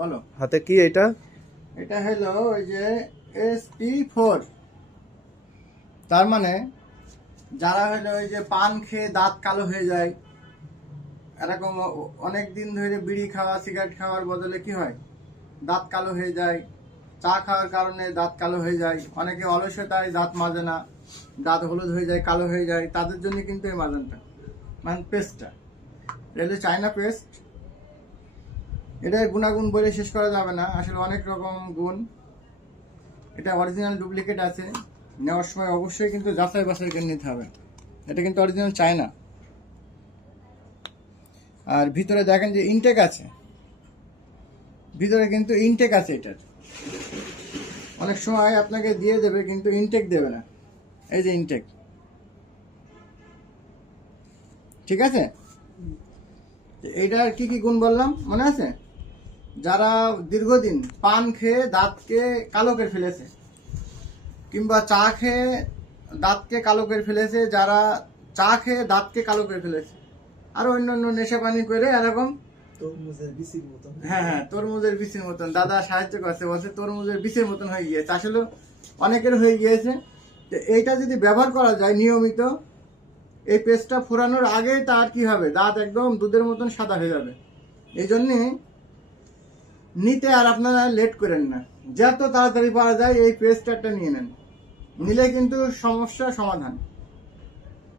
বলো হাতে কি এটা? এটা হলো ওই যে SP4। তার মানে যারা হলো ওই যে পান খেয়ে দাঁত কালো হয়ে যায়, এরকম অনেক দিন ধরে বিড়ি খাওয়া সিগারেট খাওয়ার বদলে কি হয়, দাঁত কালো হয়ে যায়। চা খাওয়ার কারণে দাঁত কালো হয়ে যায়, অনেকে অলসতায় দাঁত মাজে না, দাঁত হলুদ হয়ে যায়, কালো হয়ে যায়, তাদের জন্য কিন্তু এই মাজানটা মানে পেস্টটা, এটা হলো চায়না পেস্ট। এটার গুণাগুণ বলে শেষ করা যাবে না, আসলে অনেক রকম গুণ। এটা অরিজিনাল ডুপ্লিকেট আছে, নেওয়ার সময় অবশ্যই কিন্তু যাচাই বাছাই করে নিতে হবে। এটা কিন্তু অরিজিনাল চায়না। আর ভিতরে দেখেন যে ইনটেক আছে, ভিতরে কিন্তু ইনটেক আছে এটার। অনেক সময় আপনাকে দিয়ে দেবে কিন্তু ইনটেক দেবে না, এই যে ইনটেক, ঠিক আছে। এইটার কি কি গুণ বললাম মনে আছে? যারা দীর্ঘদিন পান খেয়ে দাঁতকে কালো করে ফেলেছে, কিংবা চা খেয়ে দাঁতকে কালো করে ফেলেছে, যারা চা খেয়ে দাঁতকে কালো করে ফেলেছে, আর অন্যান্য নেশা পানি করে এরকম তরমুজের বিচির মতন। হ্যাঁ, তরমুজের বিচির মতন। দাদা সাহায্য করছে, বলছে তরমুজের বিচির মতন হয়ে গিয়েছে, আসলে অনেকের হয়ে গিয়েছে। তো এইটা যদি ব্যবহার করা যায় নিয়মিত, এই পেস্টটা ফোরানোর আগে তার কি হবে, দাঁত একদম দুধের মতন সাদা হয়ে যাবে। এই জন্যে নিতে আর আপনারা লেট করেন না, যত তাড়াতাড়ি পাওয়া যায় এই পেস্টটা নিয়ে নেন, নিলে কিন্তু সমস্যার সমাধান।